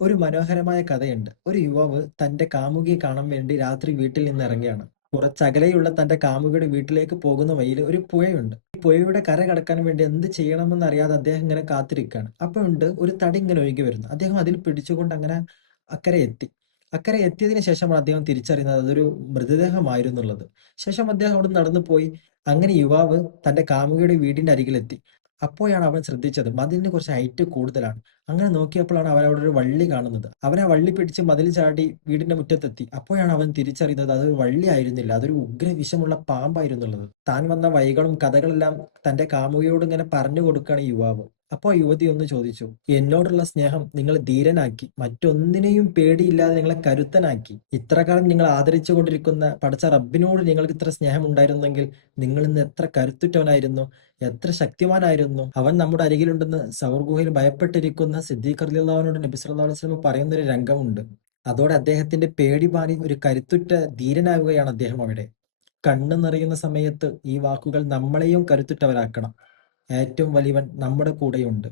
ഒരു മനോഹരമായ കഥയുണ്ട്. ഒരു യുവാവ് തന്റെ കാമുകിയെ കാണാൻ വേണ്ടി രാത്രി വീട്ടിൽ നിന്ന് ഇറങ്ങുകയാണ്. കുറച്ചകലെയുള്ള തന്റെ കാമുകിയുടെ വീട്ടിലേക്ക് പോകുന്ന വഴിയിൽ ഒരു പുഴയുണ്ട്. ഈ പുഴയുടെ കര കടക്കാൻ വേണ്ടി എന്ത് ചെയ്യണമെന്ന് അറിയാതെ അദ്ദേഹം ഇങ്ങനെ കാത്തിരിക്കുകയാണ്. അപ്പോഴുണ്ട് ഒരു തടി ഇങ്ങനെ ഒഴുകി വരുന്നു. അദ്ദേഹം അതിൽ പിടിച്ചുകൊണ്ട് അങ്ങനെ അക്കരെ എത്തി. അക്കരെ എത്തിയതിനു ശേഷമാണ് അദ്ദേഹം തിരിച്ചറിയുന്നത് അതൊരു മൃതദേഹമായിരുന്നുള്ളത്. ശേഷം അദ്ദേഹം അവിടെ നടന്നു പോയി. അങ്ങനെ യുവാവ് തന്റെ കാമുകിയുടെ വീടിന്റെ അരികിലെത്തി. അപ്പോഴാണ് അവൻ ശ്രദ്ധിച്ചത് മതിലിന് കുറച്ച് ഹൈറ്റ് കൂടുതലാണ്. അങ്ങനെ നോക്കിയപ്പോഴാണ് അവൻ അവിടെ ഒരു വള്ളി കാണുന്നത്. അവൻ ആ വള്ളി പിടിച്ച് മതിൽ ചാടി വീടിന്റെ മുറ്റത്തെത്തി. അപ്പോഴാണ് അവൻ തിരിച്ചറിയുന്നത് അതൊരു വള്ളി ആയിരുന്നില്ല, അതൊരു ഉഗ്രവിഷമുള്ള പാമ്പായിരുന്നുള്ളത്. താൻ വന്ന വഴികളും കഥകളെല്ലാം തന്റെ കാമുകിയോട് ഇങ്ങനെ പറഞ്ഞു കൊടുക്കുകയാണ് ഈ യുവാവ്. അപ്പോൾ യുവതി ഒന്ന് ചോദിച്ചു, എന്നോടുള്ള സ്നേഹം നിങ്ങൾ ധീരനാക്കി, മറ്റൊന്നിനെയും പേടിയില്ലാതെ നിങ്ങളെ കരുത്തനാക്കി. ഇത്രകാലം നിങ്ങൾ ആദരിച്ചു കൊണ്ടിരിക്കുന്ന പടച്ച റബ്ബിനോട് നിങ്ങൾക്ക് ഇത്ര സ്നേഹം ഉണ്ടായിരുന്നെങ്കിൽ നിങ്ങൾ ഇന്ന് എത്ര കരുത്തുറ്റവനായിരുന്നു, എത്ര ശക്തിമാനായിരുന്നു. അവൻ നമ്മുടെ അരികിലുണ്ടെന്ന് സൗർ ഗുഹയിൽ ഭയപ്പെട്ടിരിക്കുന്ന സിദ്ദീഖ് റളിയല്ലാഹുവിനോട് നബി സല്ലല്ലാഹു അലൈഹി വസല്ലം പറയുന്ന ഒരു രംഗമുണ്ട്. അതോടെ അദ്ദേഹത്തിന്റെ പേടി മാറി ഒരു കരുത്തുറ്റ ധീരനാവുകയാണ് അദ്ദേഹം അവിടെ. കണ്ണ് നിറയുന്ന സമയത്ത് ഈ വാക്കുകൾ നമ്മളെയും കരുത്തുറ്റവരാക്കണം. ഏറ്റവും വലിയവൻ നമ്മുടെ കൂടെയുണ്ട്.